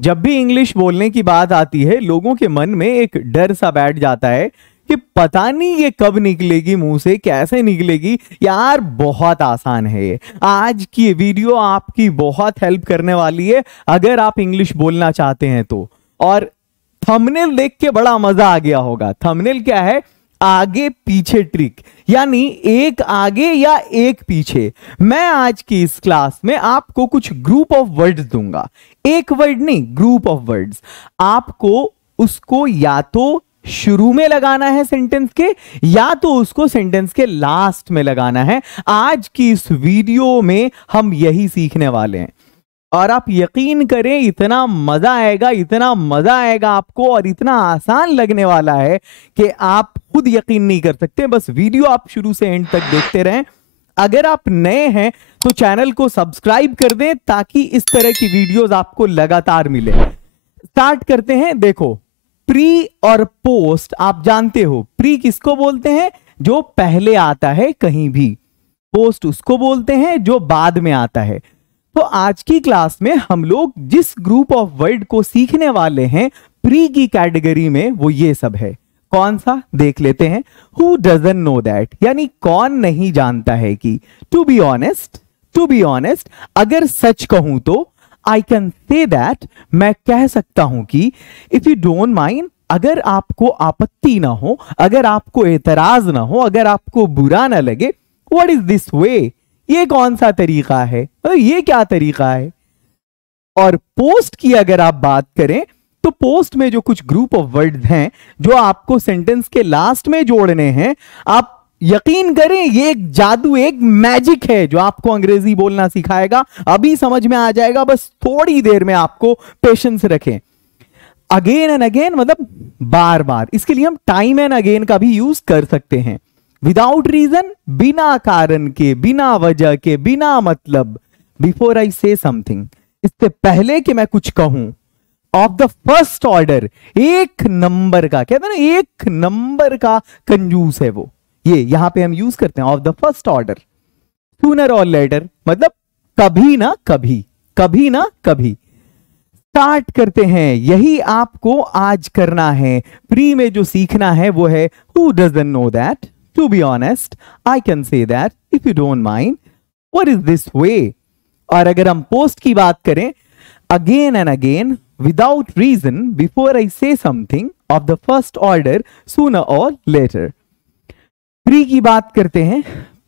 जब भी इंग्लिश बोलने की बात आती है लोगों के मन में एक डर सा बैठ जाता है कि पता नहीं ये कब निकलेगी मुंह से, कैसे निकलेगी। यार बहुत आसान है ये। आज की ये वीडियो आपकी बहुत हेल्प करने वाली है अगर आप इंग्लिश बोलना चाहते हैं तो। और थंबनेल देख के बड़ा मजा आ गया होगा। थंबनेल क्या है? आगे पीछे ट्रिक, यानी एक आगे या एक पीछे। मैं आज की इस क्लास में आपको कुछ ग्रुप ऑफ वर्ड्स दूंगा। एक वर्ड नहीं, ग्रुप ऑफ वर्ड्स। आपको उसको या तो शुरू में लगाना है सेंटेंस के, या तो उसको सेंटेंस के लास्ट में लगाना है। आज की इस वीडियो में हम यही सीखने वाले हैं और आप यकीन करें इतना मजा आएगा, इतना मजा आएगा आपको और इतना आसान लगने वाला है कि आप खुद यकीन नहीं कर सकते। बस वीडियो आप शुरू से एंड तक देखते रहें। अगर आप नए हैं तो चैनल को सब्सक्राइब कर दें ताकि इस तरह की वीडियोस आपको लगातार मिले। स्टार्ट करते हैं। देखो, प्री और पोस्ट आप जानते हो। प्री किसको बोलते हैं? जो पहले आता है कहीं भी। पोस्ट उसको बोलते हैं जो बाद में आता है। तो आज की क्लास में हम लोग जिस ग्रुप ऑफ वर्ड को सीखने वाले हैं प्री की कैटेगरी में, वो ये सब है। कौन सा देख लेते हैं। हु डजंट नो दैट, यानी कौन नहीं जानता है कि। टू बी ऑनेस्ट, अगर सच कहूं तो आई कैन से दैट, मैं कह सकता हूं कि। इफ यू डोंट माइंड, अगर आपको आपत्ति ना हो, अगर आपको एतराज ना हो, अगर आपको बुरा ना लगे, व्हाट इज दिस वे, ये कौन सा तरीका है, ये क्या तरीका है। और पोस्ट की अगर आप बात करें तो पोस्ट में जो कुछ ग्रुप ऑफ वर्ड्स हैं जो आपको सेंटेंस के लास्ट में जोड़ने हैं, आप यकीन करें ये एक जादू, एक मैजिक है जो आपको अंग्रेजी बोलना सिखाएगा। अभी समझ में आ जाएगा, बस थोड़ी देर में आपको पेशेंस रखें। अगेन एंड अगेन मतलब बार बार। इसके लिए हम टाइम एंड अगेन का भी यूज कर सकते हैं। विदाउट रीजन, बिना कारण के, बिना वजह के, बिना मतलब। बिफोर आई से समथिंग, इससे पहले कि मैं कुछ कहूं। ऑफ द फर्स्ट ऑर्डर, एक नंबर का, कहते हैं ना एक नंबर का कंजूस है वो। ये यहां पे हम यूज करते हैं of the first order. Sooner और लेटर मतलब कभी ना कभी, कभी ना कभी। स्टार्ट करते हैं। यही आपको आज करना है। प्री में जो सीखना है वो है who doesn't know that. To be honest, I can say that if you don't mind. What is this way? और अगर हम पोस्ट की बात करें, again and again, without reason, before I say something of the first order, sooner or later. Pre की बात करते हैं।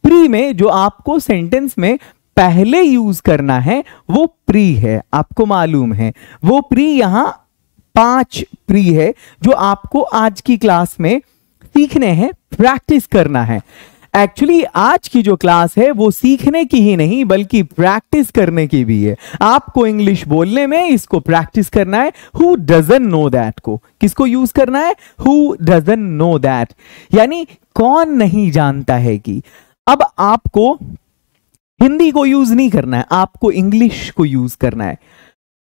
प्री में जो आपको सेंटेंस में पहले यूज करना है वो प्री है। आपको मालूम है वो प्री, यहां 5 प्री है जो आपको आज की क्लास में सीखने हैं, प्रैक्टिस करना है। एक्चुअली आज की जो क्लास है वो सीखने की ही नहीं बल्कि प्रैक्टिस करने की भी है। आपको इंग्लिश बोलने में इसको प्रैक्टिस करना है। हु डजंट नो दैट को किसको यूज करना है? हु डजंट नो दैट, यानी कौन नहीं जानता है कि। अब आपको हिंदी को यूज नहीं करना है, आपको इंग्लिश को यूज करना है।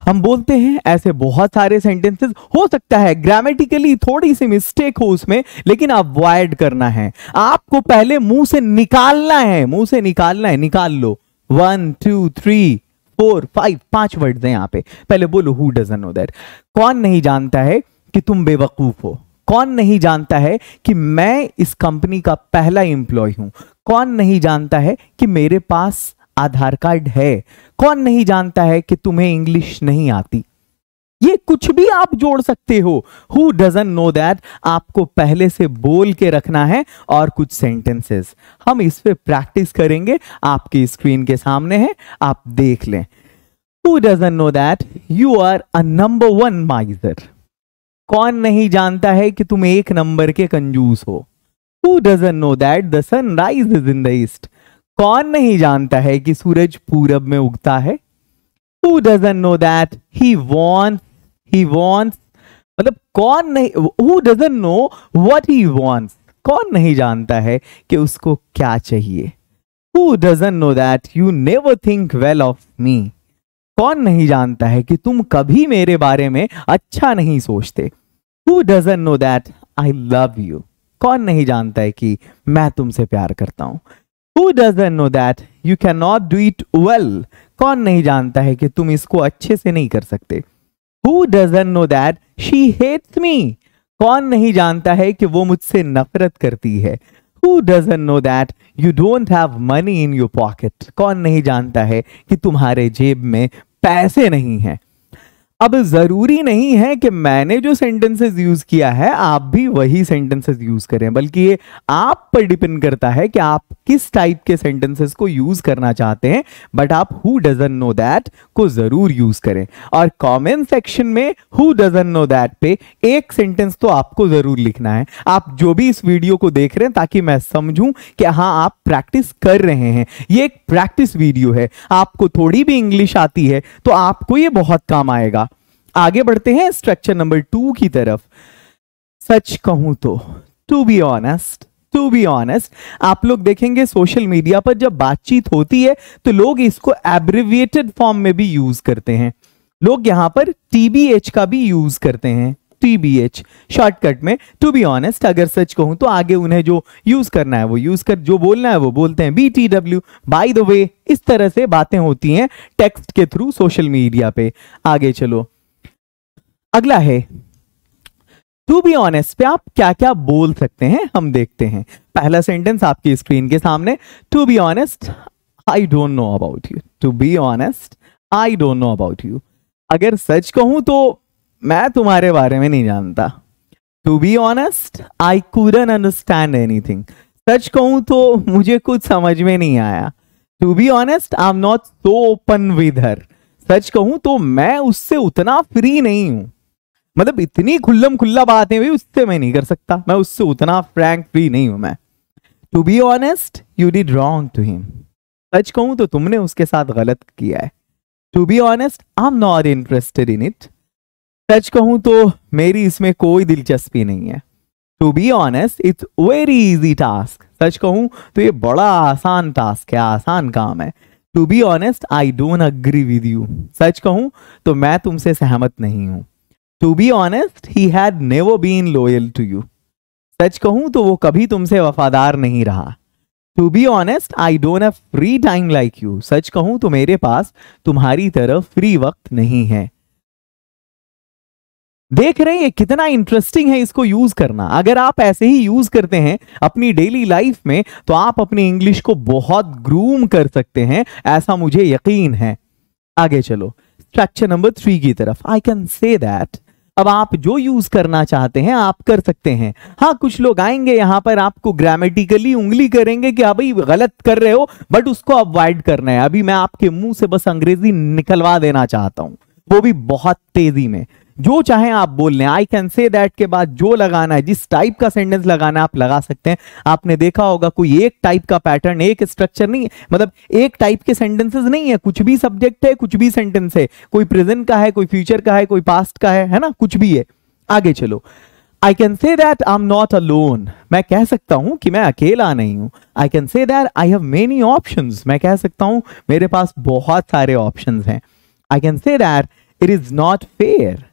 हम बोलते हैं ऐसे बहुत सारे सेंटेंसेस, हो सकता है ग्रामेटिकली थोड़ी सी मिस्टेक हो उसमें, लेकिन अवॉइड करना है। आपको पहले मुंह से निकालना है, मुंह से निकालना है। निकाल लो। 1 2 3 4 5, 5 वर्ड्स हैं यहाँ पे। पहले बोलो हु डजंट नो दैट। कौन नहीं जानता है कि तुम बेवकूफ हो। कौन नहीं जानता है कि मैं इस कंपनी का पहला एम्प्लॉय हूं। कौन नहीं जानता है कि मेरे पास आधार कार्ड है। कौन नहीं जानता है कि तुम्हें इंग्लिश नहीं आती। ये कुछ भी आप जोड़ सकते हो। हु डजंट नो दैट आपको पहले से बोल के रखना है। और कुछ सेंटेंसेस हम इस पे प्रैक्टिस करेंगे, आपकी स्क्रीन के सामने है, आप देख लें। Who doesn't know that you are a number 1 miser. कौन नहीं जानता है कि तुम एक नंबर के कंजूस हो। Who doesn't know that the sun rises in the east. कौन नहीं जानता है कि सूरज पूरब में उगता है। Who doesn't know that he wants, मतलब कौन नहीं, who doesn't know what he wants, कौन नहीं जानता है कि उसको क्या चाहिए। Who doesn't know that you never think well of me, कौन नहीं जानता है कि तुम कभी मेरे बारे में अच्छा नहीं सोचते। Who doesn't know that I love you, कौन नहीं जानता है कि मैं तुमसे प्यार करता हूं। Who doesn't know that you cannot do it well, कौन नहीं जानता है कि तुम इसको अच्छे से नहीं कर सकते। Who doesn't know that she hates me? कौन नहीं जानता है कि वो मुझसे नफरत करती है? Who doesn't know that you don't have money in your pocket? कौन नहीं जानता है कि तुम्हारे जेब में पैसे नहीं हैं? अब जरूरी नहीं है कि मैंने जो सेंटेंसेस यूज किया है आप भी वही सेंटेंसेस यूज करें, बल्कि ये आप पर डिपेंड करता है कि आप किस टाइप के सेंटेंसेस को यूज करना चाहते हैं। बट आप हु डजंट नो दैट को जरूर यूज करें, और कमेंट सेक्शन में हु डजंट नो दैट पे एक सेंटेंस तो आपको जरूर लिखना है, आप जो भी इस वीडियो को देख रहे हैं, ताकि मैं समझूं कि हाँ आप प्रैक्टिस कर रहे हैं। ये एक प्रैक्टिस वीडियो है, आपको थोड़ी भी इंग्लिश आती है तो आपको ये बहुत काम आएगा। आगे बढ़ते हैं स्ट्रक्चर नंबर 2 की तरफ। सच कहूं तो, टू बी ऑनेस्ट, आप लोग देखेंगे सोशल मीडिया पर जब बातचीत होती है तो लोग इसको एब्रिविएटेड फॉर्म में भी यूज करते हैं। लोग यहां पर टीबीएच का भी यूज करते हैं, टीबीएच शॉर्टकट में। टू बी ऑनेस्ट, अगर सच कहूं तो आगे उन्हें जो यूज करना है वो यूज कर, जो बोलना है वो बोलते हैं BTW, बाय द वे। इस तरह से बातें होती हैं टेक्स्ट के थ्रू सोशल मीडिया पे। आगे चलो, अगला है टू बी ऑनेस्ट पे आप क्या क्या बोल सकते हैं हम देखते हैं। पहला सेंटेंस आपकी स्क्रीन के सामने, to be honest I don't know about you. To be honest I don't know about you, अगर सच कहूं तो मैं तुम्हारे बारे में नहीं जानता। To be honest I couldn't understand anything, सच कहूं तो मुझे कुछ समझ में नहीं आया। To be honest I am not so open with her, सच कहूं तो मैं उससे उतना फ्री नहीं हूं, मतलब इतनी खुल्लम खुल्ला बातें भी उससे मैं नहीं कर सकता, मैं उससे उतना फ्रैंक फ्री नहीं हूं मैं। To be honest you did wrong to him, सच कहूं तो तुमने उसके साथ गलत किया है। To be honest I am not interested in it, सच कहूं तो मेरी इसमें कोई दिलचस्पी नहीं है। To be honest it's very easy task, सच कहूं तो ये बड़ा आसान टास्क है, आसान काम है। To be honest I don't agree with you, सच कहूं तो मैं तुमसे सहमत नहीं हूं। To be honest he had never been loyal to you, सच कहूं तो वो कभी तुमसे वफादार नहीं रहा। To be honest I don't have free time like you, सच कहूं तो मेरे पास तुम्हारी तरह फ्री वक्त नहीं है। देख रहे हैं कितना इंटरेस्टिंग है इसको यूज करना। अगर आप ऐसे ही यूज करते हैं अपनी डेली लाइफ में तो आप अपनी इंग्लिश को बहुत ग्रूम कर सकते हैं, ऐसा मुझे यकीन है। आगे चलो स्ट्रक्चर नंबर 3 की तरफ। आई कैन से दैट, अब आप जो यूज करना चाहते हैं आप कर सकते हैं। हाँ, कुछ लोग आएंगे यहां पर आपको ग्रामेटिकली उंगली करेंगे कि अभी गलत कर रहे हो, बट उसको अवॉइड करना है। अभी मैं आपके मुंह से बस अंग्रेजी निकलवा देना चाहता हूं, वो भी बहुत तेजी में। जो चाहे आप बोल लें, आई कैन से दैट के बाद जो लगाना है, जिस टाइप का सेंटेंस लगाना है आप लगा सकते हैं। आपने देखा होगा कोई एक टाइप का पैटर्न, एक स्ट्रक्चर नहीं है, मतलब एक टाइप के सेंटेंसेस नहीं है, कुछ भी सब्जेक्ट है, कुछ भी सेंटेंस है, कोई प्रेजेंट का है, कोई फ्यूचर का है, कोई पास्ट का है ना, कुछ भी है। आगे चलो, आई can say that I am not alone, मैं कह सकता हूं कि मैं अकेला नहीं हूं। I can say that I have many options, मैं कह सकता हूं मेरे पास बहुत सारे ऑप्शंस हैं। आई can say that it is not fair,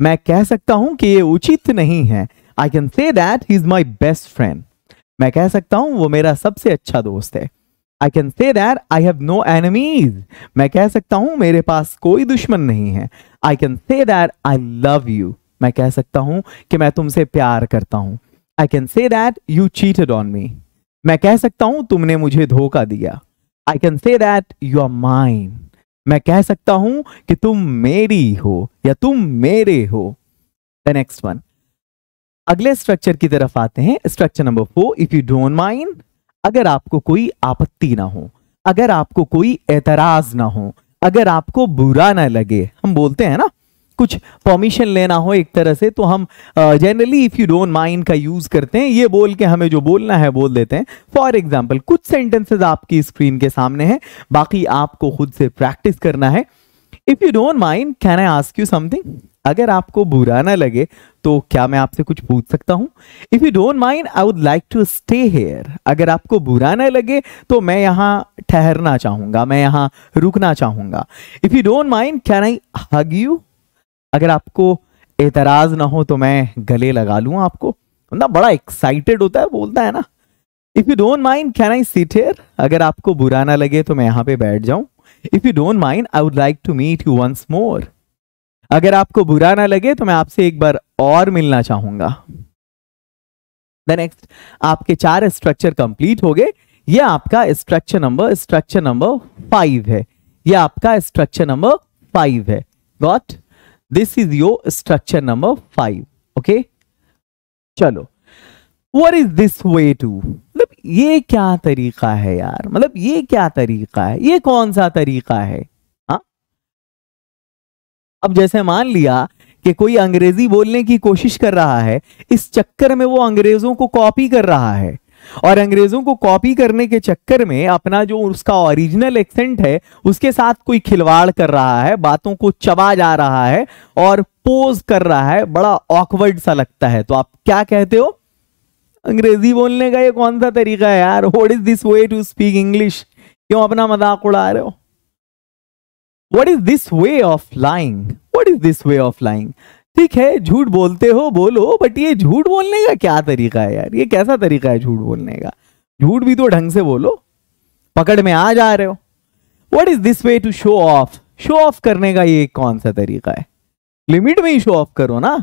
मैं कह सकता हूं कि ये उचित नहीं है। I can say that he is my best friend, मैं कह सकता हूं वो मेरा सबसे अच्छा दोस्त है। I can say that I have no enemies, मैं कह सकता हूं मेरे पास कोई दुश्मन नहीं है। I can say that I love you, मैं कह सकता हूं कि मैं तुमसे प्यार करता हूं। I can say that you cheated on me, मैं कह सकता हूं तुमने मुझे धोखा दिया। I can say that you are mine, मैं कह सकता हूं कि तुम मेरी हो या तुम मेरे हो। द नेक्स्ट वन, अगले स्ट्रक्चर की तरफ आते हैं। Structure number 4, if you don't mind, अगर आपको कोई आपत्ति ना हो, अगर आपको कोई एतराज ना हो, अगर आपको बुरा ना लगे, हम बोलते हैं ना कुछ परमिशन लेना हो एक तरह से, तो हम generally if you don't mind का यूज करते हैं, ये बोल के हमें जो बोलना है बोल देते हैं। फॉर एग्जाम्पल कुछ सेंटेंसेस आपकी स्क्रीन के सामने हैं, बाकी आपको खुद से प्रैक्टिस करना है। If you don't mind can I ask you something, अगर आपको बुरा ना लगे तो क्या मैं आपसे कुछ पूछ सकता हूं। If you don't mind I would like to stay here, अगर आपको बुरा ना लगे तो मैं यहाँ ठहरना चाहूंगा, मैं यहाँ रुकना चाहूंगा। If you don't mind can I hug you, अगर आपको एतराज ना हो तो मैं गले लगा लूं आपको, ना बड़ा एक्साइटेड होता है, बोलता है ना। If you don't mind can I sit here, अगर आपको बुरा ना लगे तो मैं यहाँ पे बैठ जाऊं। If you don't mind I would like to meet you once more, अगर आपको बुरा ना लगे तो मैं आपसे एक बार और मिलना चाहूंगा। द नेक्स्ट, आपके 4 स्ट्रक्चर कंप्लीट हो गए। ये आपका स्ट्रक्चर नंबर 5 है। ये आपका स्ट्रक्चर नंबर 5 है। Got? This is your structure number 5। Okay, चलो, What is this way to? मतलब ये क्या तरीका है यार, मतलब ये क्या तरीका है, ये कौन सा तरीका है? हाँ, अब जैसे मान लिया कि कोई अंग्रेजी बोलने की कोशिश कर रहा है, इस चक्कर में वो अंग्रेजों को कॉपी कर रहा है, और अंग्रेजों को कॉपी करने के चक्कर में अपना जो उसका ओरिजिनल एक्सेंट है उसके साथ कोई खिलवाड़ कर रहा है, बातों को चबा जा रहा है और पोज कर रहा है, बड़ा ऑकवर्ड सा लगता है। तो आप क्या कहते हो? अंग्रेजी बोलने का ये कौन सा तरीका है यार? What is this way to speak English? क्यों अपना मजाक उड़ा रहे हो? What is this way of lying? What is this way of lying? ठीक है, झूठ बोलते हो बोलो, बट ये झूठ बोलने का क्या तरीका है यार? ये कैसा तरीका है झूठ बोलने का? झूठ भी तो ढंग से बोलो, पकड़ में आ जा रहे हो। What is this way to show off? Show off करने का ये कौन सा तरीका है? लिमिट में ही शो ऑफ करो ना।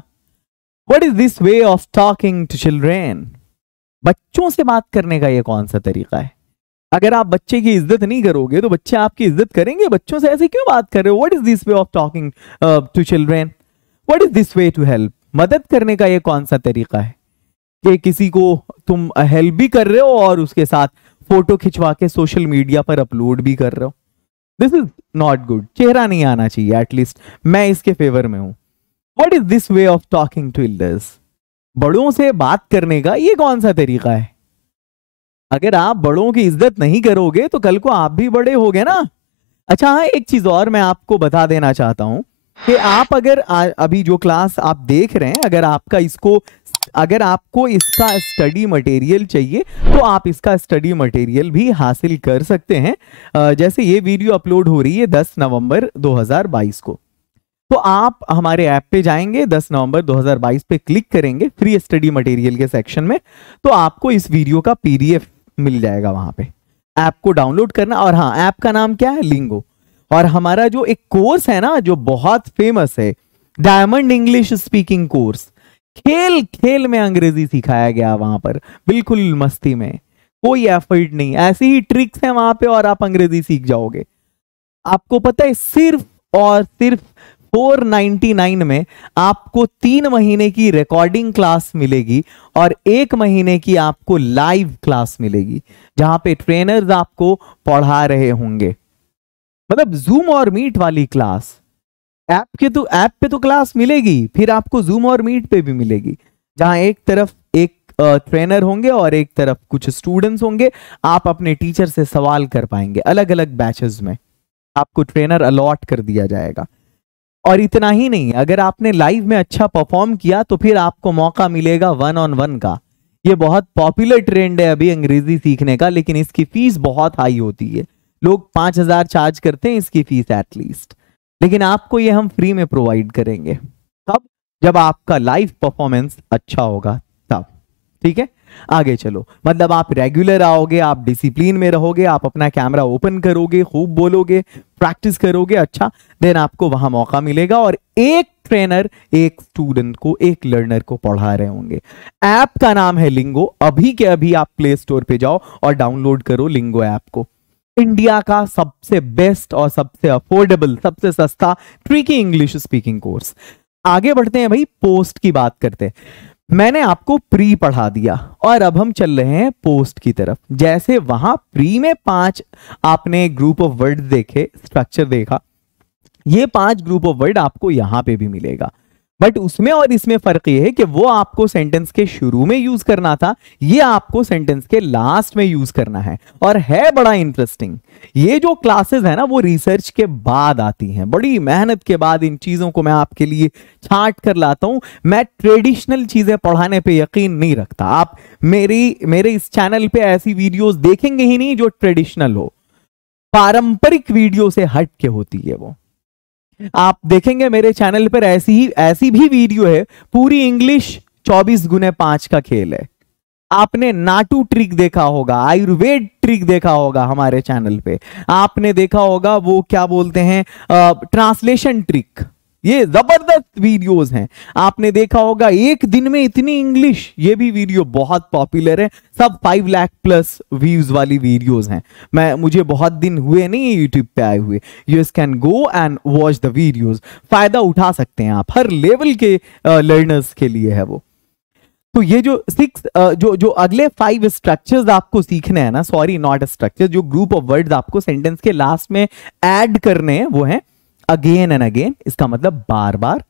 What is this way of talking to children? बच्चों से बात करने का ये कौन सा तरीका है? अगर आप बच्चे की इज्जत नहीं करोगे तो बच्चे आपकी इज्जत करेंगे? बच्चों से ऐसे क्यों बात कर रहे हो? What is this way of talking to children? What is this way to help? मदद करने का ये कौन सा तरीका है कि किसी को तुम हेल्प भी कर रहे हो और उसके साथ फोटो खिंचवा के सोशल मीडिया पर अपलोड भी कर रहे हो? This is not good. चेहरा नहीं आना चाहिए, एटलीस्ट मैं इसके फेवर में हूं। What is this way of talking to elders? बड़ों से बात करने का ये कौन सा तरीका है? अगर आप बड़ों की इज्जत नहीं करोगे तो कल को आप भी बड़े होगे ना। अच्छा हाँ, एक चीज और मैं आपको बता देना चाहता हूं कि आप अगर अभी जो क्लास आप देख रहे हैं, अगर आपको इसका स्टडी मटेरियल चाहिए तो आप इसका स्टडी मटेरियल भी हासिल कर सकते हैं। जैसे ये वीडियो अपलोड हो रही है 10 नवंबर 2022 को, तो आप हमारे ऐप पे जाएंगे, 10 नवंबर 2022 पे क्लिक करेंगे फ्री स्टडी मटेरियल के सेक्शन में, तो आपको इस वीडियो का पीडीएफ मिल जाएगा वहां पे। ऐप को डाउनलोड करना, और हाँ, ऐप का नाम क्या है? लिंगो। और हमारा जो एक कोर्स है ना, जो बहुत फेमस है, डायमंड इंग्लिश स्पीकिंग कोर्स, खेल खेल में अंग्रेजी सिखाया गया वहां पर, बिल्कुल मस्ती में, कोई एफर्ट नहीं, ऐसी ही ट्रिक्स हैं वहां पे और आप अंग्रेजी सीख जाओगे। आपको पता है, सिर्फ और सिर्फ 499 में आपको 3 महीने की रिकॉर्डिंग क्लास मिलेगी और 1 महीने की आपको लाइव क्लास मिलेगी, जहां पे ट्रेनर्स आपको पढ़ा रहे होंगे। मतलब जूम और मीट वाली क्लास। ऐप पे तो क्लास मिलेगी, फिर आपको जूम और मीट पे भी मिलेगी, जहां एक तरफ एक ट्रेनर होंगे और एक तरफ कुछ स्टूडेंट्स होंगे। आप अपने टीचर से सवाल कर पाएंगे, अलग अलग बैचेस में आपको ट्रेनर अलॉट कर दिया जाएगा। और इतना ही नहीं, अगर आपने लाइव में अच्छा परफॉर्म किया तो फिर आपको मौका मिलेगा 1-on-1 का। ये बहुत पॉपुलर ट्रेंड है अभी अंग्रेजी सीखने का, लेकिन इसकी फीस बहुत हाई होती है। लोग 5,000 चार्ज करते हैं इसकी फीस एटलीस्ट, लेकिन आपको ये हम फ्री में प्रोवाइड करेंगे। तब जब आपका लाइव परफॉर्मेंस अच्छा होगा तब। ठीक है, आगे चलो। मतलब आप रेगुलर आओगे, आप डिसिप्लिन में रहोगे, आप अपना कैमरा ओपन करोगे, खूब बोलोगे, प्रैक्टिस करोगे, अच्छा, देन आपको वहां मौका मिलेगा और एक ट्रेनर एक स्टूडेंट को, एक लर्नर को पढ़ा रहे होंगे। ऐप का नाम है लिंगो। अभी के अभी आप प्ले स्टोर पे जाओ और डाउनलोड करो लिंगो ऐप को। इंडिया का सबसे बेस्ट और सबसे अफोर्डेबल, सबसे सस्ता ट्रिकी इंग्लिश स्पीकिंग कोर्स। आगे बढ़ते हैं भाई, पोस्ट की बात करते हैं। मैंने आपको प्री पढ़ा दिया और अब हम चल रहे हैं पोस्ट की तरफ। जैसे वहां प्री में 5 आपने ग्रुप ऑफ वर्ड देखे, स्ट्रक्चर देखा, ये 5 ग्रुप ऑफ वर्ड आपको यहां पे भी मिलेगा। बट उसमें और इसमें फर्क ये है कि वो आपको सेंटेंस के शुरू में यूज करना था, ये आपको सेंटेंस के लास्ट में यूज करना है। और है बड़ा इंटरेस्टिंग, ये जो क्लासेस है ना, वो रिसर्च के बाद आती हैं, बड़ी मेहनत के बाद इन चीजों को मैं आपके लिए छांट कर लाता हूं। मैं ट्रेडिशनल चीजें पढ़ाने पे यकीन नहीं रखता। आप मेरे इस चैनल पे ऐसी वीडियोस देखेंगे ही नहीं जो ट्रेडिशनल हो, पारंपरिक वीडियो से हट के होती है वो। आप देखेंगे मेरे चैनल पर ऐसी भी वीडियो है, पूरी इंग्लिश 24x5 का खेल है। आपने नाटू ट्रिक देखा होगा, आयुर्वेद ट्रिक देखा होगा हमारे चैनल पे, आपने देखा होगा वो क्या बोलते हैं ट्रांसलेशन ट्रिक, ये जबरदस्त वीडियोस हैं। आपने देखा होगा एक दिन में इतनी इंग्लिश, ये भी वीडियो बहुत पॉपुलर है। सब 5 लाख प्लस व्यूज वाली वीडियोस हैं। मुझे बहुत दिन हुए नहीं यूट्यूब पे आए हुए। You can go and watch the videos, फायदा उठा सकते हैं आप, हर लेवल के लर्नर्स के लिए है वो। तो ये जो 6 जो अगले 5 स्ट्रक्चर्स आपको सीखने हैं ना, सॉरी नॉट स्ट्रक्चर, जो ग्रुप ऑफ वर्ड्स आपको सेंटेंस के लास्ट में ऐड करने हैं वो है अगेन एंड अगेन, इसका मतलब बार बार,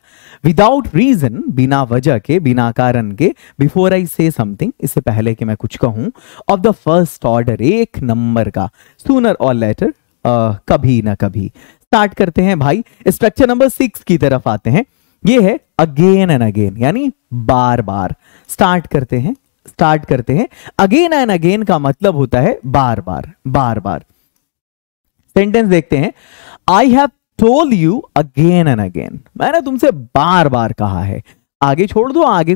विदाउट रीजन, बिना वजह के, बिना कारण के, बिफोर आई से समथिंग, इससे पहले कि मैं कुछ कहूं, ऑफ द फर्स्ट ऑर्डर, एक नंबर का, सूनर और लेटर, कभी ना कभी। स्टार्ट करते हैं भाई, स्ट्रक्चर नंबर 6 की तरफ आते हैं। ये है अगेन एंड अगेन, यानी बार बार। स्टार्ट करते हैं। अगेन एंड अगेन का मतलब होता है बार बार, बार बार। सेंटेंस देखते हैं। आई have told you again and again, मैंने तुमसे बार बार कहा है। आगे छोड़ दो, आगे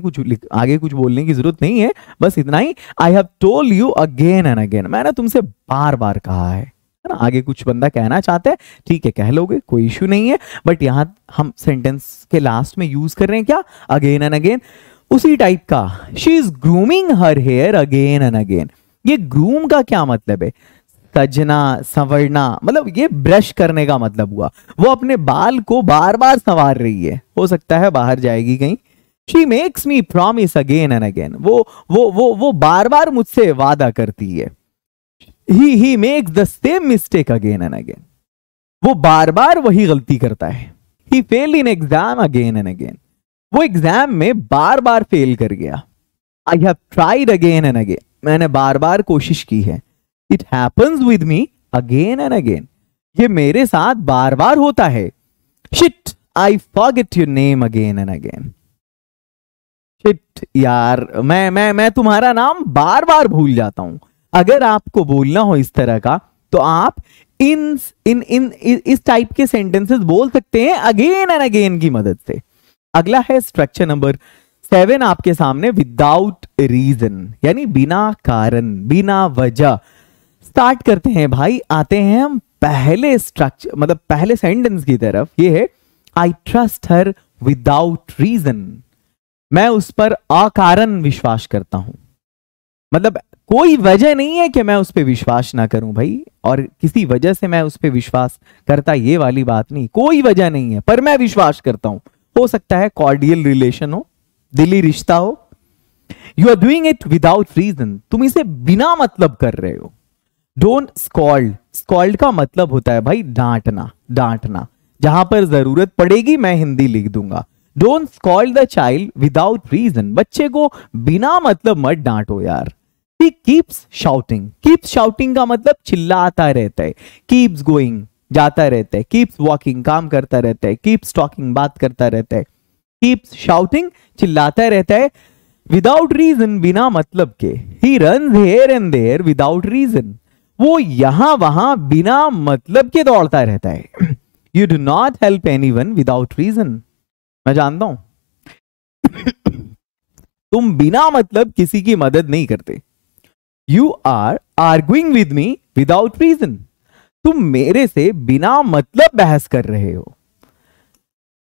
कुछ बोलने की जरूरत नहीं है, बस इतना ही। I have told you again and again, मैंने तुमसे बार बार कहा है ना। आगे कुछ बंदा कहना चाहता है, ठीक है कह लोगे, कोई इश्यू नहीं है, बट यहां हम सेंटेंस के लास्ट में यूज कर रहे हैं क्या, अगेन एंड अगेन। उसी टाइप का, she is grooming her here again and again. ये ग्रूम का क्या मतलब है, सजना, संवरना, मतलब ये ब्रश करने का मतलब हुआ। वो अपने बाल को बार बार संवार रही है, हो सकता है बाहर जाएगी कहीं। She makes me promise again and again, वो बार बार मुझसे वादा करती है। he makes the same mistake again and again, वो बार बार वही गलती करता है। he failed in exam again and again, वो एग्जाम में बार बार फेल कर गया। I have tried again and again, मैंने बार बार कोशिश की है। It happens with me again and again, ये मेरे साथ बार बार होता है। Shit, I forget your name again and again, Shit, यार मैं तुम्हारा नाम बार बार भूल जाता हूं। अगर आपको बोलना हो इस तरह का, तो आप इस टाइप के सेंटेंसेस बोल सकते हैं अगेन एंड अगेन की मदद से। अगला है स्ट्रक्चर नंबर 7 आपके सामने, विदाउट रीजन, यानी बिना कारण, बिना वजह। स्टार्ट करते हैं भाई, आते हैं हम पहले स्ट्रक्चर, मतलब पहले सेंटेंस की तरफ। ये है I trust her without reason, मैं उस पर अकारण विश्वास करता हूं। मतलब कोई वजह नहीं है कि मैं उस पर विश्वास ना करूं भाई, और किसी वजह से मैं उस पर विश्वास करता, ये वाली बात नहीं, कोई वजह नहीं है पर मैं विश्वास करता हूं। हो सकता है कॉर्डियल रिलेशन हो, दिली रिश्ता हो। You are doing it without reason, तुम इसे बिना मतलब कर रहे हो। डोंट स्कॉल्ड, स्कॉल्ड का मतलब होता है भाई डांटना, डांटना। जहां पर जरूरत पड़ेगी मैं हिंदी लिख दूंगा। Don't scold the child without reason, बच्चे को बिना मतलब मत डांटो यार। He keeps shouting, keeps shouting का मतलब चिल्लाता रहता है। keeps going, जाता रहता है। keeps walking, काम करता रहता है। keeps talking, बात करता रहता है। keeps shouting, चिल्लाता रहता है। without reason, बिना मतलब के। he runs here and there without reason, वो यहां वहां बिना मतलब के दौड़ता रहता है। you do not help anyone without reason, मैं जानता हूं तुम बिना मतलब किसी की मदद नहीं करते। You are arguing with me without reason, तुम मेरे से बिना मतलब बहस कर रहे हो।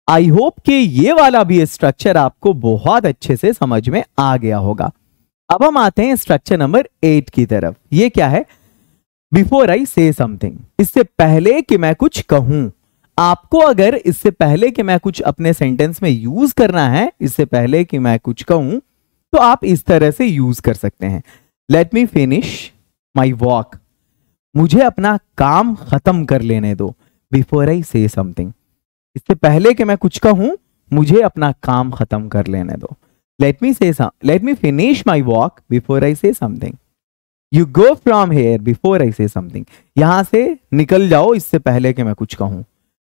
आई होप कि ये वाला भी स्ट्रक्चर आपको बहुत अच्छे से समझ में आ गया होगा। अब हम आते हैं स्ट्रक्चर नंबर 8 की तरफ। ये क्या है, बिफोर आई से समथिंग, इससे पहले कि मैं कुछ कहूं। आपको अगर इससे पहले कि मैं कुछ अपने सेंटेंस में यूज करना है, इससे पहले कि मैं कुछ कहूं, तो आप इस तरह से यूज कर सकते हैं। Let me finish my walk, मुझे अपना काम खत्म कर लेने दो। बिफोर आई से समथिंग, इससे पहले कि मैं कुछ कहूं, मुझे अपना काम खत्म कर लेने दो। Let me finish my walk before I say something. You go from here before I say something, यहां से निकल जाओ इससे पहले कि मैं कुछ कहूं।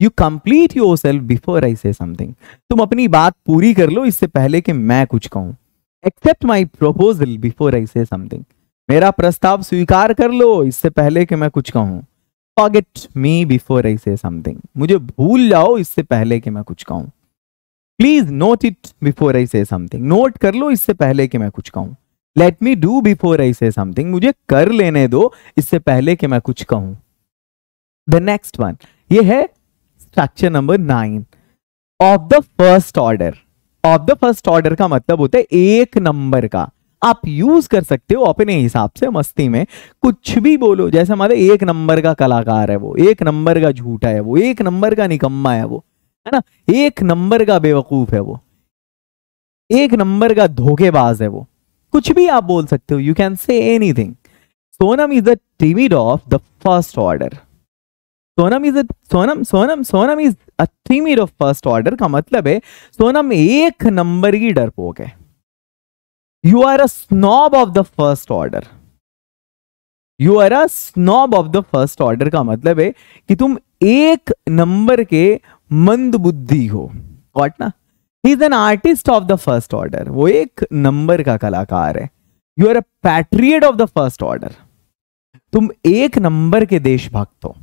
You complete your self before I say something, तुम अपनी बात पूरी कर लो इससे पहले कि मैं कुछ कहूं। Accept my proposal before I say something, मेरा प्रस्ताव स्वीकार कर लो इससे पहले कि मैं कुछ कहूं। Forget me before I say something, मुझे भूल जाओ इससे पहले कि मैं कुछ कहूं। Please note it before I say something, note कर लो इससे पहले कि मैं कुछ कहूं। Let me do before I say something, मुझे कर लेने दो इससे पहले कि मैं कुछ कहूं। द नेक्स्ट वन, ये है structure number 9, of the first order. Of the first order का मतलब होता है एक नंबर का। आप यूज कर सकते हो अपने हिसाब से, मस्ती में कुछ भी बोलो, जैसे हमारे एक नंबर का कलाकार है वो, एक नंबर का झूठा है वो, एक नंबर का निकम्मा है वो, है ना, एक नंबर का बेवकूफ है वो, एक नंबर का धोखेबाज है वो, कुछ भी आप बोल सकते हो, you can say anything. Sonam is the timid of the first order. Sonam is a timid of first order का मतलब है सोनम एक नंबर की डरपोक है। You are a snob of the first order. You are a snob of the first order का मतलब है कि तुम एक नंबर के मंद बुद्धि हो। व्हाट ना, he is an artist of the first order, वो एक नंबर का कलाकार है। You are a patriot of the first order, तुम एक नंबर के देशभक्त हो।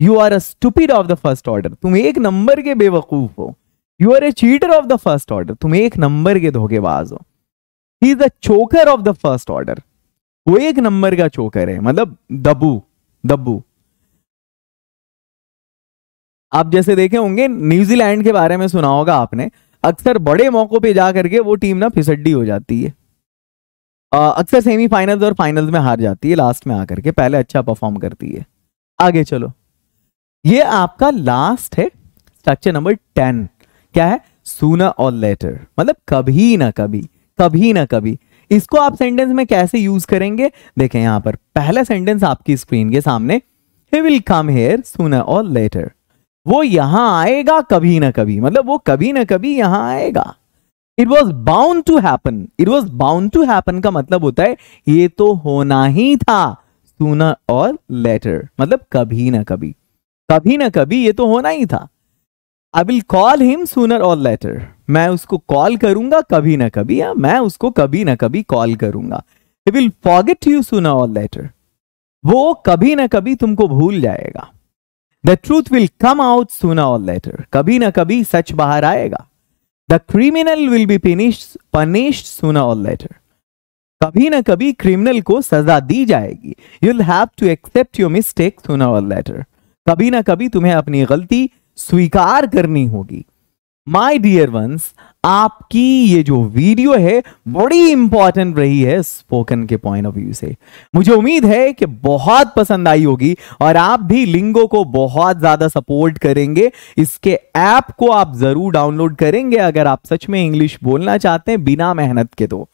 You are a stupid of the first order, तुम एक नंबर के बेवकूफ हो। You are a cheater of the first order, तुम एक नंबर के धोखेबाज हो। He is the choker of the first order, वो एक नंबर का चोकर है, मतलब दब्बू दब्बू। आप जैसे देखे होंगे न्यूजीलैंड के बारे में सुना होगा आपने, अक्सर बड़े मौकों पे जा करके वो टीम ना फिसड्डी हो जाती है। अक्सर सेमीफाइनल्स और फाइनल्स में हार जाती है लास्ट में आकर के, पहले अच्छा परफॉर्म करती है। आगे चलो, ये आपका लास्ट है स्ट्रक्चर नंबर 10। क्या है? सूनर और लेटर, मतलब कभी ना कभी, कभी ना कभी। इसको आप सेंटेंस में कैसे यूज करेंगे? देखें यहां पर पहला सेंटेंस आपकी स्क्रीन के सामने, he will come here sooner और लेटर। वो यहां आएगा कभी ना कभी, मतलब वो कभी ना कभी यहां आएगा। It was bound to happen, it was bound to happen का मतलब होता है ये तो होना ही था। सूनर और लेटर मतलब कभी ना कभी, कभी ना कभी ये तो होना ही था। I will call him sooner और लेटर, मैं उसको कॉल करूंगा कभी ना कभी, या मैं उसको कभी ना कभी कॉल करूंगा। He will forget you sooner और लेटर, वो कभी ना कभी तुमको भूल जाएगा। The truth will come out sooner और लेटर, कभी ना कभी सच बाहर आएगा। The criminal will be punished sooner और लेटर, कभी ना कभी क्रिमिनल को सजा दी जाएगी। You will have to accept your mistake sooner और लेटर, कभी ना कभी तुम्हें अपनी गलती स्वीकार करनी होगी। माय डियर वंस, आपकी ये जो वीडियो है बड़ी इंपॉर्टेंट रही है स्पोकन के पॉइंट ऑफ व्यू से। मुझे उम्मीद है कि बहुत पसंद आई होगी और आप भी लिंगो को बहुत ज्यादा सपोर्ट करेंगे। इसके ऐप को आप जरूर डाउनलोड करेंगे अगर आप सच में इंग्लिश बोलना चाहते हैं बिना मेहनत के, तो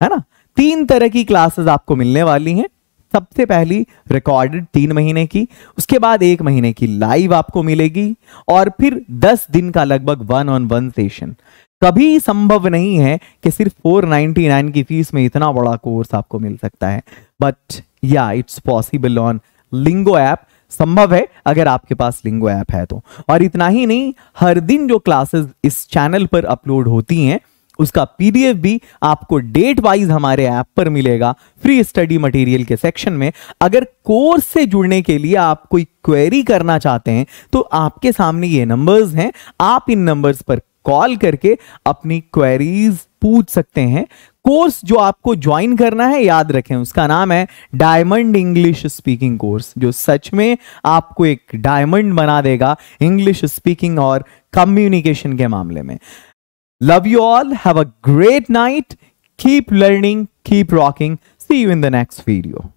है ना। 3 तरह की क्लासेस आपको मिलने वाली हैं। सबसे पहली रिकॉर्डेड 3 महीने की, उसके बाद 1 महीने की लाइव आपको मिलेगी, और फिर 10 दिन का लगभग 1-on-1 सेशन। कभी संभव नहीं है कि सिर्फ 499 की फीस में इतना बड़ा कोर्स आपको मिल सकता है, बट या it's possible on lingo app. संभव है अगर आपके पास लिंगो ऐप है तो। और इतना ही नहीं, हर दिन जो क्लासेस इस चैनल पर अपलोड होती हैं उसका पीडीएफ भी आपको डेट वाइज हमारे ऐप पर मिलेगा फ्री स्टडी मटेरियल के सेक्शन में। अगर कोर्स से जुड़ने के लिए आप कोई क्वेरी करना चाहते हैं तो आपके सामने ये नंबर्स हैं, आप इन नंबर्स पर कॉल करके अपनी क्वेरीज पूछ सकते हैं। कोर्स जो आपको ज्वाइन करना है, याद रखें उसका नाम है डायमंड इंग्लिश स्पीकिंग कोर्स, जो सच में आपको एक डायमंड बना देगा इंग्लिश स्पीकिंग और कम्युनिकेशन के मामले में। Love you all. Have a great night. Keep learning. Keep rocking. See you in the next video.